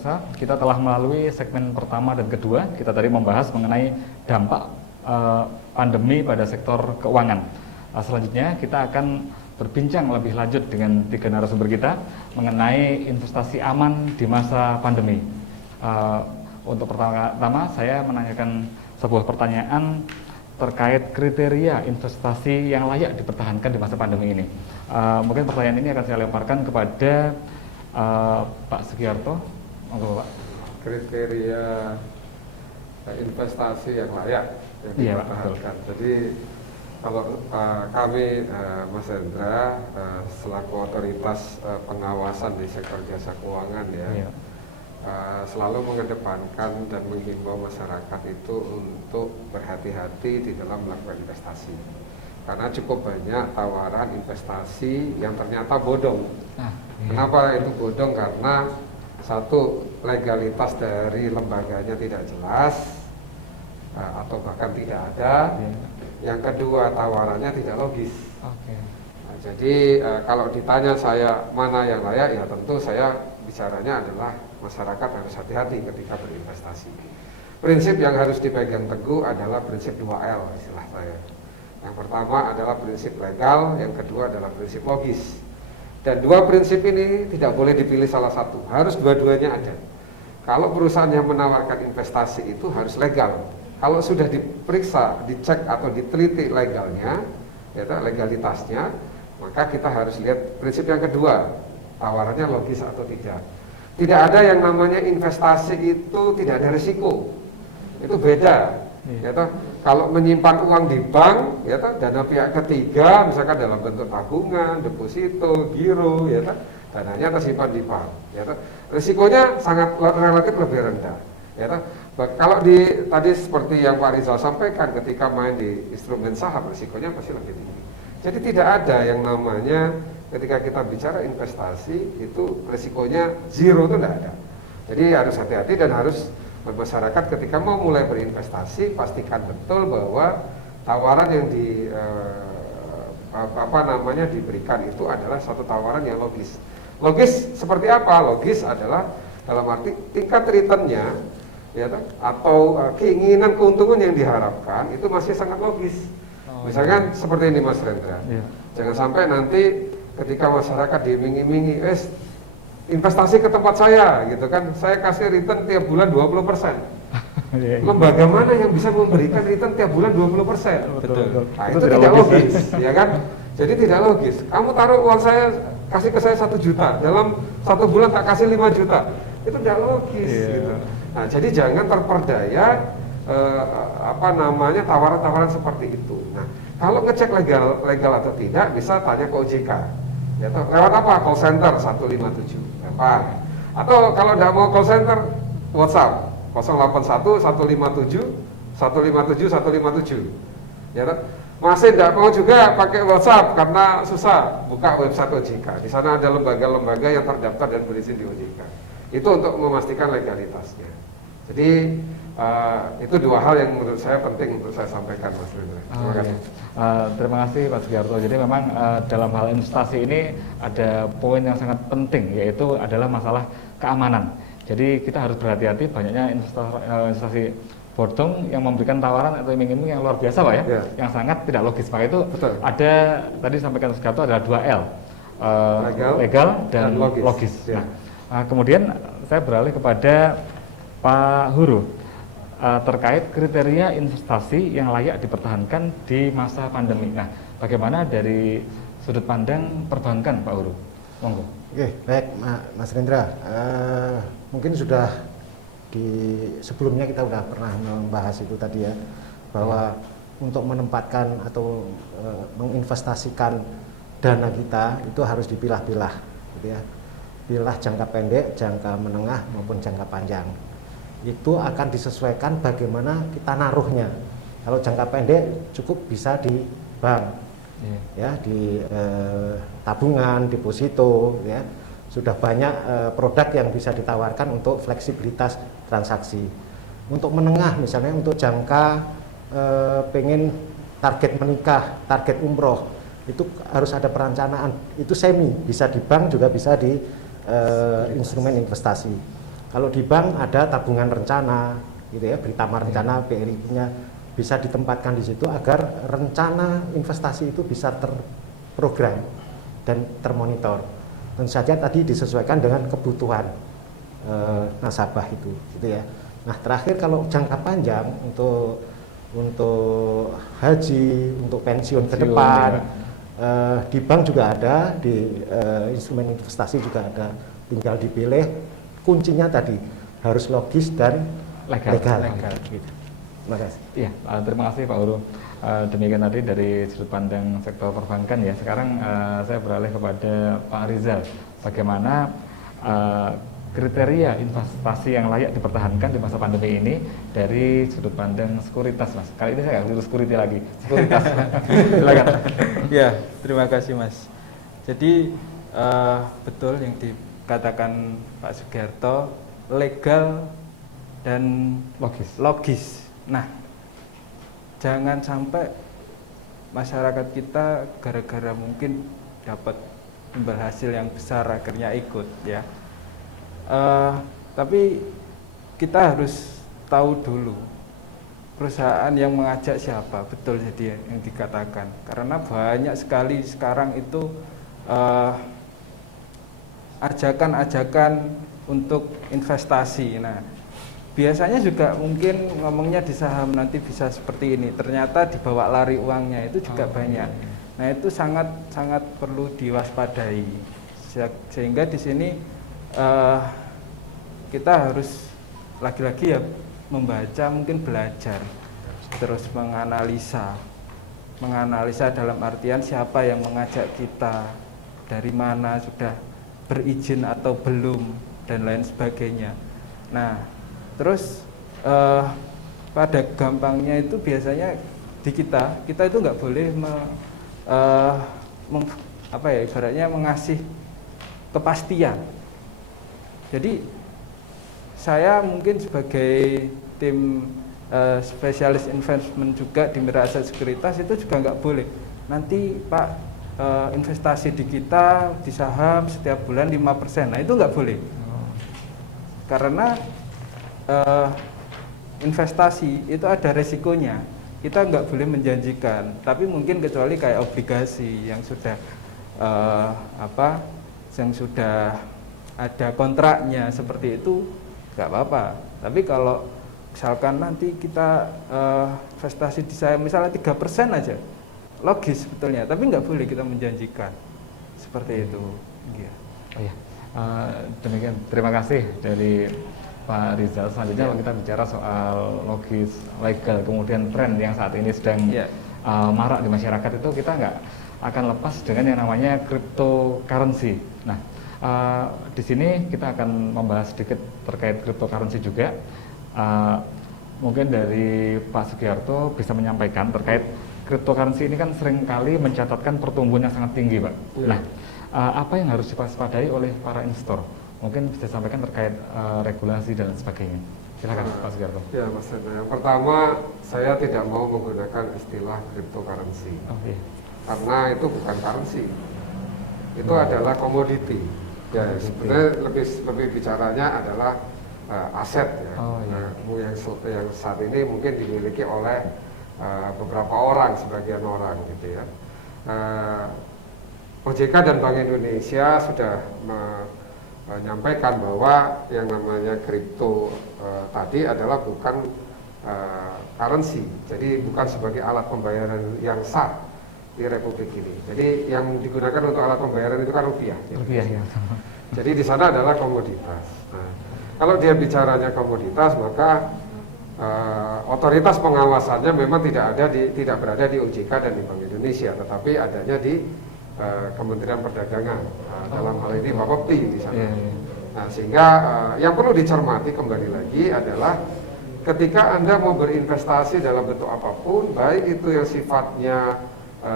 pemirsa, kita telah melalui segmen pertama dan kedua. Kita tadi membahas mengenai dampak pandemi pada sektor keuangan. Selanjutnya kita akan berbincang lebih lanjut dengan 3 narasumber kita mengenai investasi aman di masa pandemi. Untuk pertama saya menanyakan sebuah pertanyaan terkait kriteria investasi yang layak dipertahankan di masa pandemi ini. Mungkin pertanyaan ini akan saya lemparkan kepada Pak Sugiarto. Monggo, Pak. Kriteria investasi yang layak yang dipertahankan. Jadi kalau kami Mas Hendra selaku otoritas pengawasan di sektor jasa keuangan selalu mengedepankan dan menghimbau masyarakat itu untuk berhati-hati di dalam melakukan investasi. Karena cukup banyak tawaran investasi yang ternyata bodong. Kenapa itu bodong? Karena satu, legalitas dari lembaganya tidak jelas atau bahkan tidak ada. Yang kedua, tawarannya tidak logis. Nah, jadi kalau ditanya saya mana yang layak, ya tentu saya bicaranya adalah masyarakat harus hati-hati ketika berinvestasi. Prinsip yang harus dipegang teguh adalah prinsip 2L istilah saya. Yang pertama adalah prinsip legal, yang kedua adalah prinsip logis. Dan dua prinsip ini tidak boleh dipilih salah satu, harus dua-duanya ada. Kalau perusahaan yang menawarkan investasi itu harus legal. Kalau sudah diperiksa, dicek atau diteliti legalnya, legalitasnya, maka kita harus lihat prinsip yang kedua, tawarannya logis atau tidak. Tidak ada yang namanya investasi itu tidak ada risiko, itu beda. Kalau menyimpan uang di bank, dana pihak ketiga, misalkan dalam bentuk tabungan, deposito, giro, dananya tersimpan di bank. Risikonya sangat relatif lebih rendah. Kalau tadi seperti yang Pak Rizal sampaikan, ketika main di instrumen saham, risikonya pasti lebih tinggi. Jadi tidak ada yang namanya ketika kita bicara investasi itu risikonya zero, itu tidak ada. Jadi harus hati-hati dan harus masyarakat ketika mau mulai berinvestasi pastikan betul bahwa tawaran yang diberikan itu adalah satu tawaran yang logis. Logis seperti apa? Logis adalah dalam arti tingkat returnnya atau keinginan keuntungan yang diharapkan itu masih sangat logis. Misalkan seperti ini Mas Rendra. Jangan sampai nanti ketika masyarakat diiming-imingi, investasi ke tempat saya, gitu kan, saya kasih return tiap bulan 20%. Lembaga mana yang bisa memberikan return tiap bulan 20%? Betul. Nah, itu tidak logis, ya kan? Jadi tidak logis. Kamu taruh uang saya, kasih ke saya 1 juta, dalam 1 bulan tak kasih 5 juta, itu tidak logis. Gitu. Nah, jadi jangan terperdaya tawaran-tawaran seperti itu. Nah, kalau ngecek legal atau tidak, bisa tanya ke OJK. Lewat apa? Call center 157. Atau kalau tidak mau call center, WhatsApp 081 157 157 157. Masih tidak mau juga pakai WhatsApp karena susah, buka website OJK. Di sana ada lembaga-lembaga yang terdaftar dan berizin di OJK. Itu untuk memastikan legalitasnya. Jadi itu dua hal yang menurut saya penting untuk saya sampaikan, Mas Rindra. Terima kasih. Terima kasih Pak Sugiarto. Jadi memang dalam hal investasi ini ada poin yang sangat penting, yaitu adalah masalah keamanan. Jadi kita harus berhati-hati, banyaknya investasi bodong yang memberikan tawaran atau iming-iming yang luar biasa, Pak yang sangat tidak logis. Maka itu ada tadi sampaikan Sugiarto adalah 2L, legal dan logis. Nah, kemudian saya beralih kepada Pak Huru. Terkait kriteria investasi yang layak dipertahankan di masa pandemi. Nah, bagaimana dari sudut pandang perbankan, Pak Huru? Monggo. Oke, baik, Mas Rendra. Mungkin sudah sebelumnya kita sudah pernah membahas itu tadi ya, bahwa untuk menempatkan atau menginvestasikan dana kita itu harus dipilah-pilah, gitu ya. Pilah jangka pendek, jangka menengah maupun jangka panjang. Itu akan disesuaikan bagaimana kita naruhnya. Kalau jangka pendek cukup bisa di bank, di tabungan, deposito, sudah banyak produk yang bisa ditawarkan untuk fleksibilitas transaksi. Untuk menengah misalnya untuk jangka pengen target menikah, target umroh, itu harus ada perencanaan. Itu semi, bisa di bank juga bisa di instrumen investasi. Kalau di bank ada tabungan rencana, gitu ya, Britama rencana, BRI-nya bisa ditempatkan di situ agar rencana investasi itu bisa terprogram dan termonitor. Tentu saja tadi disesuaikan dengan kebutuhan nasabah itu, gitu ya. Nah, terakhir kalau jangka panjang untuk haji, untuk pensiun ke depan, di bank juga ada, di instrumen investasi juga ada. Tinggal dipilih, kuncinya tadi harus logis dan legal. Gitu. Terima kasih. Iya, terima kasih Pak Uru. Demikian tadi dari sudut pandang sektor perbankan ya. Sekarang saya beralih kepada Pak Rizal. Bagaimana kriteria investasi yang layak dipertahankan di masa pandemi ini dari sudut pandang sekuritas, Mas. Kali ini saya nggak bilang security lagi, sekuritas. Silakan. Ya, terima kasih Mas. Jadi betul yang dikatakan Pak Sugiarto, legal dan logis. Nah, jangan sampai masyarakat kita gara-gara mungkin dapat imbal hasil yang besar akhirnya ikut ya. Tapi kita harus tahu dulu perusahaan yang mengajak siapa, betul jadi yang dikatakan. Karena banyak sekali sekarang itu ajakan-ajakan untuk investasi. Nah, biasanya juga mungkin ngomongnya di saham nanti bisa seperti ini, ternyata dibawa lari uangnya itu juga banyak. Nah, itu sangat perlu diwaspadai. Sehingga di sini kita harus lagi-lagi ya membaca, mungkin belajar, terus menganalisa dalam artian siapa yang mengajak kita, dari mana, sudah berizin atau belum, dan lain sebagainya. Nah, terus pada gampangnya itu biasanya di kita itu nggak boleh ibaratnya mengasih kepastian. Jadi saya mungkin sebagai tim spesialis investment juga di Mira Aset Sekuritas itu juga nggak boleh. Nanti Pak investasi di kita di saham setiap bulan 5%. Nah, itu nggak boleh. Karena investasi itu ada resikonya. Kita nggak boleh menjanjikan, tapi mungkin kecuali kayak obligasi yang sudah yang sudah ada kontraknya seperti itu, nggak apa-apa. Tapi kalau misalkan nanti kita investasi di saham misalnya 3% aja, logis sebetulnya, tapi nggak boleh kita menjanjikan seperti itu. Yeah. Oh ya, demikian. Terima kasih dari Pak Rizal. Selanjutnya kita bicara soal logis, legal, kemudian tren yang saat ini sedang marak di masyarakat itu, kita nggak akan lepas dengan yang namanya cryptocurrency. Nah, di sini kita akan membahas sedikit terkait cryptocurrency juga. Mungkin dari Pak Sugiarto bisa menyampaikan terkait cryptocurrency ini kan seringkali mencatatkan pertumbuhan yang sangat tinggi, Pak. Nah, apa yang harus diwaspadai oleh para investor? Mungkin bisa sampaikan terkait regulasi dan sebagainya. Silakan Pak Sugiarto. Ya, Mas Hendra. Yang pertama, saya tidak mau menggunakan istilah cryptocurrency. Karena itu bukan currency. Itu adalah komoditi. Ya, sebenarnya lebih bicaranya adalah aset ya. Yang saat ini mungkin dimiliki oleh beberapa orang, sebagian orang gitu ya. OJK dan Bank Indonesia sudah menyampaikan bahwa yang namanya kripto tadi adalah bukan currency, jadi bukan sebagai alat pembayaran yang sah di Republik ini. Jadi yang digunakan untuk alat pembayaran itu kan rupiah. Rupiah ya. Jadi di sana adalah komoditas. Nah, kalau dia bicaranya komoditas, maka otoritas pengawasannya memang tidak berada di OJK dan di Bank Indonesia, tetapi adanya di Kementerian Perdagangan. Dalam hal ini Bapepti di sana. Nah, sehingga yang perlu dicermati kembali lagi adalah ketika Anda mau berinvestasi dalam bentuk apapun, baik itu yang sifatnya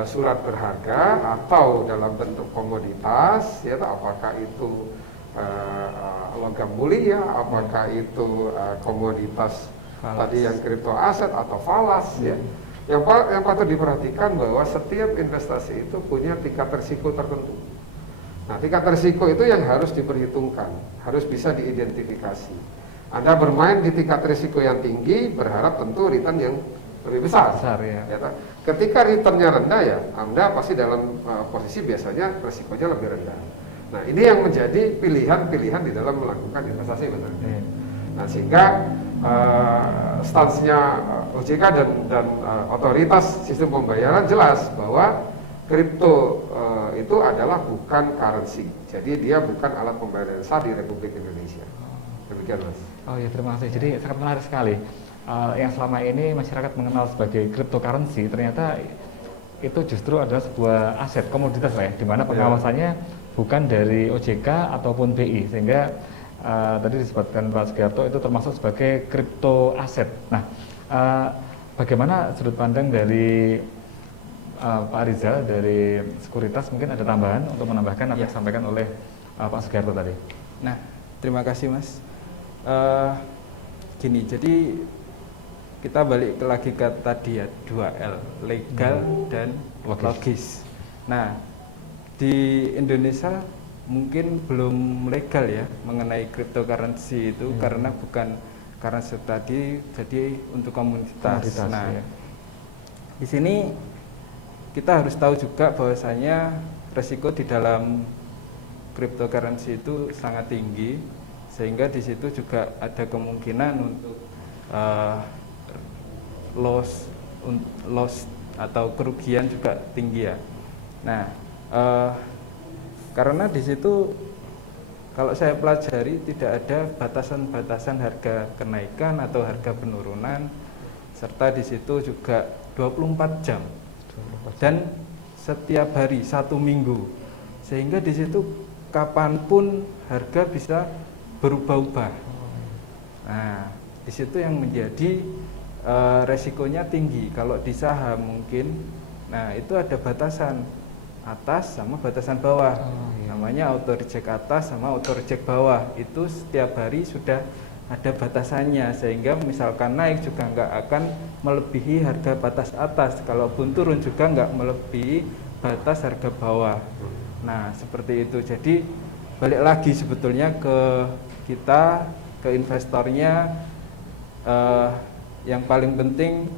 surat berharga atau dalam bentuk komoditas, ya, apakah itu logam mulia, apakah itu komoditas tadi yang kripto aset atau falas, ya. Yang patut diperhatikan bahwa setiap investasi itu punya tingkat risiko tertentu. Nah, tingkat risiko itu yang harus diperhitungkan, harus bisa diidentifikasi. Anda bermain di tingkat risiko yang tinggi, berharap tentu return yang lebih besar. Ya. Ketika returnnya rendah ya, Anda pasti dalam posisi biasanya risikonya lebih rendah. Nah, ini yang menjadi pilihan-pilihan di dalam melakukan investasi benar. Nah, sehingga stansnya OJK dan otoritas sistem pembayaran jelas bahwa kripto itu adalah bukan currency. Jadi dia bukan alat pembayaran sah di Republik Indonesia. Demikian, Mas. Oh ya, terima kasih. Jadi sangat menarik sekali. Yang selama ini masyarakat mengenal sebagai cryptocurrency, ternyata itu justru adalah sebuah aset komoditas lah ya, di mana pengawasannya bukan dari OJK ataupun BI, sehingga tadi disebutkan Pak Sugiarto itu termasuk sebagai crypto aset. Nah, bagaimana sudut pandang dari Pak Rizal dari Sekuritas, mungkin ada tambahan untuk menambahkan apa yang disampaikan oleh Pak Sugiarto tadi? Nah, terima kasih Mas. Gini, jadi kita balik lagi ke tadi ya, 2L, legal dan logis. Nah, di Indonesia mungkin belum legal ya mengenai cryptocurrency itu karena bukan currency tadi, jadi untuk komunitas. Nah, di sini kita harus tahu juga bahwasanya resiko di dalam cryptocurrency itu sangat tinggi, sehingga di situ juga ada kemungkinan untuk loss atau kerugian juga tinggi ya. Nah, karena di situ kalau saya pelajari tidak ada batasan-batasan harga kenaikan atau harga penurunan, serta di situ juga 24 jam dan setiap hari 1 minggu, sehingga di situ kapanpun harga bisa berubah-ubah. Nah, di situ yang menjadi resikonya tinggi. Kalau di saham mungkin, nah itu ada batasan atas sama batasan bawah. Namanya auto reject atas sama auto reject bawah. Itu setiap hari sudah ada batasannya, sehingga misalkan naik juga nggak akan melebihi harga batas atas. Kalaupun turun juga nggak melebihi batas harga bawah. Nah, seperti itu. Jadi balik lagi sebetulnya ke kita, ke investornya, yang paling penting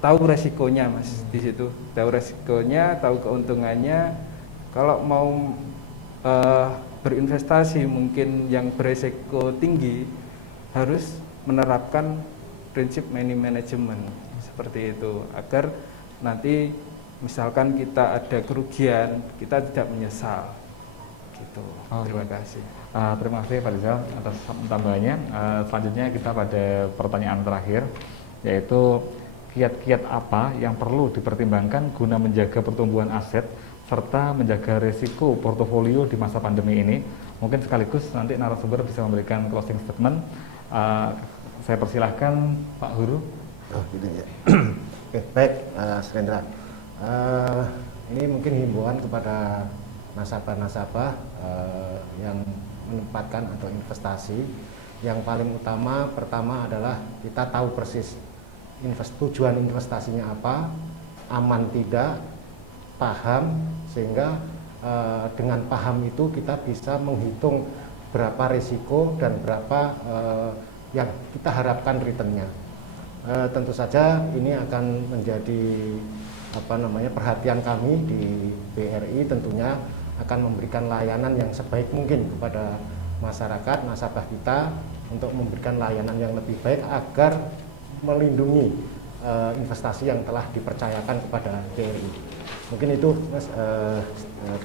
tahu resikonya, Mas. Di situ tahu resikonya, tahu keuntungannya. Kalau mau berinvestasi mungkin yang beresiko tinggi, harus menerapkan prinsip money management seperti itu, agar nanti misalkan kita ada kerugian, kita tidak menyesal gitu. Terima kasih. Terima kasih Pak Rizal atas tambahannya. Selanjutnya kita pada pertanyaan terakhir, yaitu kiat-kiat apa yang perlu dipertimbangkan guna menjaga pertumbuhan aset serta menjaga risiko portofolio di masa pandemi ini. Mungkin sekaligus nanti narasumber bisa memberikan closing statement. Saya persilahkan Pak Huru. Oh, gitu ya. Oke, baik, Srendra. Ini mungkin himbauan kepada nasabah-nasabah yang menempatkan atau investasi. Yang paling utama pertama adalah kita tahu persis tujuan investasinya apa, aman tidak, paham, sehingga dengan paham itu kita bisa menghitung berapa risiko dan berapa yang kita harapkan returnnya. Tentu saja ini akan menjadi perhatian kami di BRI, tentunya akan memberikan layanan yang sebaik mungkin kepada masyarakat, nasabah kita, untuk memberikan layanan yang lebih baik agar melindungi investasi yang telah dipercayakan kepada BRI. Mungkin itu, Mas,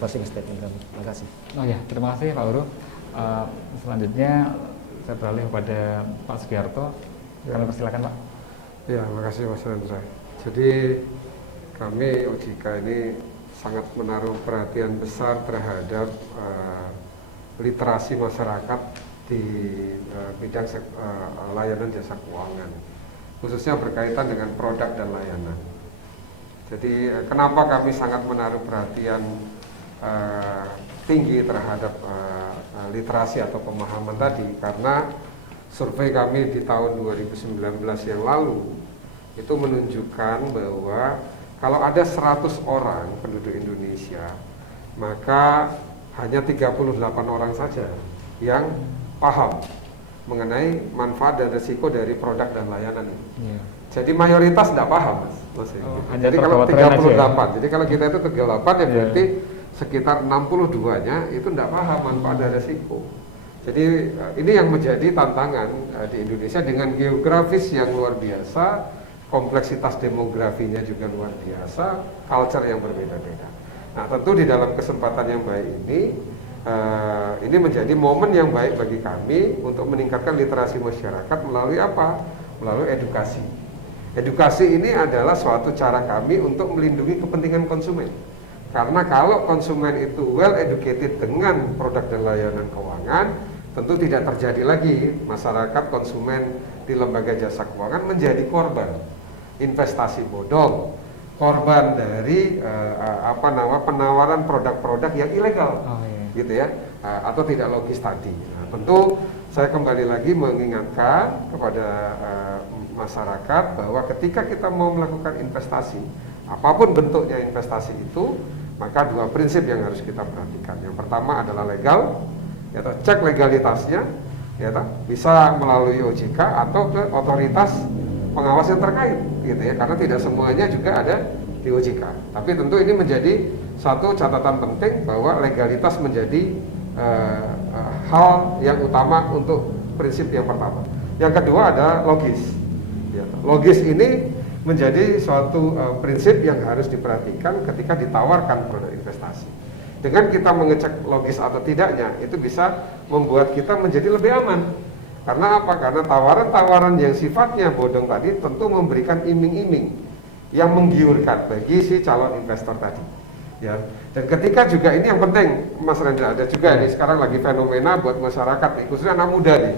closing statement kami. Terima kasih. Oh ya, terima kasih Pak Huru. Selanjutnya saya beralih kepada Pak Sugiarto. Kami persilakan, Pak. Ya, terima kasih Mas Hendra. Jadi kami OJK ini sangat menaruh perhatian besar terhadap literasi masyarakat di bidang layanan jasa keuangan, khususnya berkaitan dengan produk dan layanan. Jadi kenapa kami sangat menaruh perhatian tinggi terhadap literasi atau pemahaman tadi, karena survei kami di tahun 2019 yang lalu itu menunjukkan bahwa kalau ada 100 orang penduduk Indonesia, maka hanya 38 orang saja yang paham mengenai manfaat dan risiko dari produk dan layanan ini. Iya. Jadi mayoritas tidak paham, Mas. Hanya Jadi kalau terbawa tren aja 38, ya? jadi kalau kita itu 38 ya Iya. berarti sekitar 62-nya itu tidak paham manfaat dan risiko. Jadi ini yang menjadi tantangan di Indonesia dengan geografis yang luar biasa, kompleksitas demografinya juga luar biasa, culture yang berbeda-beda. Nah, tentu di dalam kesempatan yang baik ini menjadi momen yang baik bagi kami untuk meningkatkan literasi masyarakat melalui apa? Melalui edukasi. Edukasi ini adalah suatu cara kami untuk melindungi kepentingan konsumen. Karena kalau konsumen itu well educated dengan produk dan layanan keuangan, tentu tidak terjadi lagi masyarakat konsumen di lembaga jasa keuangan menjadi korban investasi bodong, korban dari penawaran produk-produk yang ilegal, gitu ya, atau tidak logis tadi. Nah, tentu saya kembali lagi mengingatkan kepada masyarakat bahwa ketika kita mau melakukan investasi, apapun bentuknya investasi itu, maka dua prinsip yang harus kita perhatikan. Yang pertama adalah legal, ya, cek legalitasnya, ya, bisa melalui OJK atau ke otoritas pengawas yang terkait, gitu ya, karena tidak semuanya juga ada di OJK. Tapi tentu ini menjadi satu catatan penting bahwa legalitas menjadi hal yang utama untuk prinsip yang pertama. Yang kedua ada logis. Ya, logis ini menjadi suatu prinsip yang harus diperhatikan ketika ditawarkan produk investasi. Dengan kita mengecek logis atau tidaknya, itu bisa membuat kita menjadi lebih aman. Karena apa? Karena tawaran-tawaran yang sifatnya bodong tadi tentu memberikan iming-iming yang menggiurkan bagi si calon investor tadi. Ya. Dan ketika juga ini yang penting, Mas Rendra, ada juga ini sekarang lagi fenomena buat masyarakat, khususnya anak muda nih.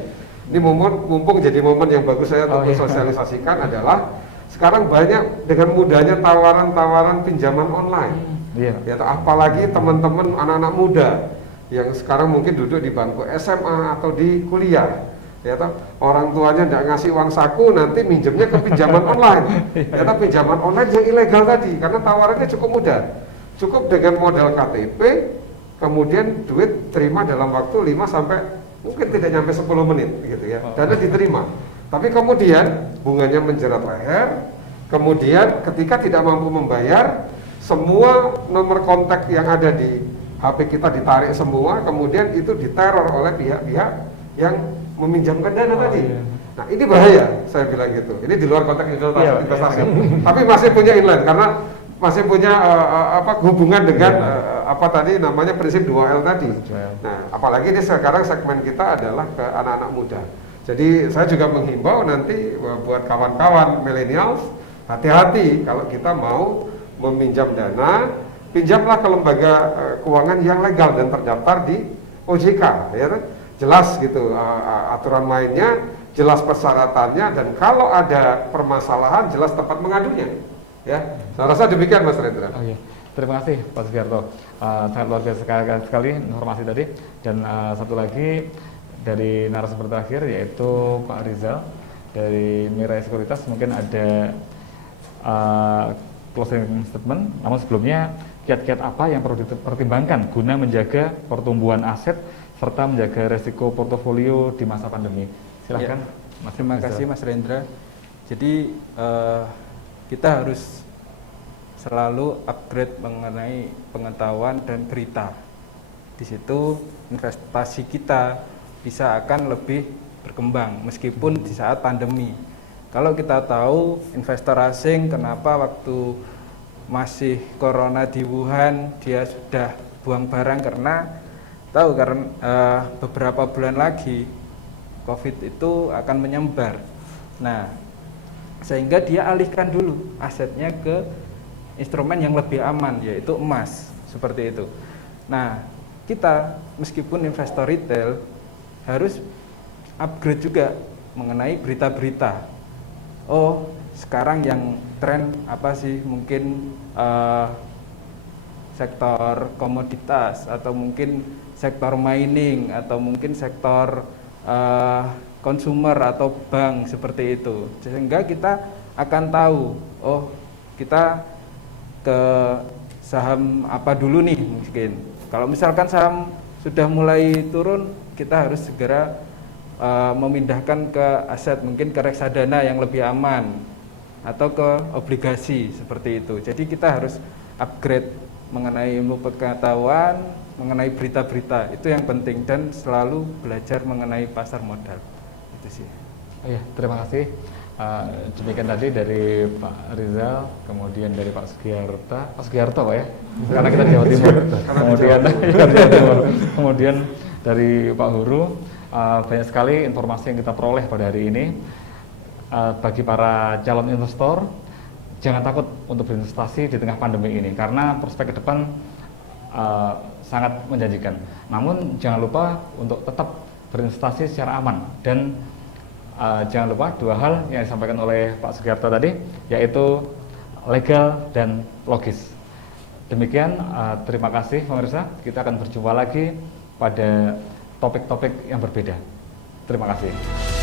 Ini mumpung jadi momen yang bagus saya untuk sosialisasikan adalah sekarang banyak dengan mudahnya tawaran-tawaran pinjaman online. Ya, apalagi teman-teman anak-anak muda yang sekarang mungkin duduk di bangku SMA atau di kuliah. Ya, orang tuanya tidak ngasih uang saku, nanti minjemnya ke pinjaman online. Ya, pinjaman online yang ilegal tadi, karena tawarannya cukup mudah. Cukup dengan modal KTP, kemudian duit terima dalam waktu 5 sampai mungkin tidak nyampe 10 menit gitu ya. Dana diterima. Tapi kemudian bunganya menjerat leher, kemudian ketika tidak mampu membayar, semua nomor kontak yang ada di HP kita ditarik semua, kemudian itu diteror oleh pihak-pihak yang meminjamkan dana tadi. Nah, ini bahaya, saya bilang gitu. Ini di luar konteks investasi. Tapi masih punya inline karena masih punya hubungan dengan tadi namanya prinsip 2L tadi. Nah, apalagi ini sekarang segmen kita adalah ke anak-anak muda. Jadi saya juga menghimbau nanti buat kawan-kawan millennials, hati-hati kalau kita mau meminjam dana, pinjamlah ke lembaga keuangan yang legal dan terdaftar di OJK, ya, jelas gitu aturan mainnya, jelas persyaratannya, dan kalau ada permasalahan jelas tempat mengadunya. Ya, saya rasa demikian, Mas Rendra. Terima kasih Pak Sugiarto, sangat luar biasa sekali informasi tadi. Dan satu lagi dari narasumber terakhir yaitu Pak Rizal dari Mirai Sekuritas, mungkin ada closing statement. Namun sebelumnya, kiat-kiat apa yang perlu dipertimbangkan guna menjaga pertumbuhan aset serta menjaga resiko portofolio di masa pandemi? Silahkan, Mas. Terima kasih, Mas Rendra. Jadi kita harus selalu upgrade mengenai pengetahuan dan berita. Di situ investasi kita bisa akan lebih berkembang meskipun di saat pandemi. Kalau kita tahu investor asing kenapa waktu masih corona di Wuhan dia sudah buang barang, karena tahu karena beberapa bulan lagi COVID itu akan menyebar. Nah, sehingga dia alihkan dulu asetnya ke instrumen yang lebih aman, yaitu emas, seperti itu. Nah, kita meskipun investor retail harus upgrade juga mengenai berita-berita. Oh, sekarang yang tren apa sih? Mungkin sektor komoditas, atau mungkin sektor mining, atau mungkin sektor consumer atau bank, seperti itu. Sehingga kita akan tahu, oh, kita ke saham apa dulu nih mungkin. Kalau misalkan saham sudah mulai turun, kita harus segera memindahkan ke aset, mungkin ke reksadana yang lebih aman atau ke obligasi seperti itu. Jadi kita harus upgrade mengenai ilmu pengetahuan, mengenai berita-berita, itu yang penting, dan selalu belajar mengenai pasar modal. Itu sih. Oh ya, terima kasih. Demikian tadi dari Pak Rizal, kemudian dari Pak Sugiarto Pak ya, karena kita Jawa Timur. Kemudian dari Pak Huru, banyak sekali informasi yang kita peroleh pada hari ini. Bagi para calon investor, jangan takut untuk berinvestasi di tengah pandemi ini, karena prospek ke depan sangat menjanjikan. Namun jangan lupa untuk tetap berinvestasi secara aman, dan jangan lupa dua hal yang disampaikan oleh Pak Sugiarto tadi, yaitu legal dan logis. Demikian, terima kasih pemirsa. Kita akan berjumpa lagi pada topik-topik yang berbeda. Terima kasih.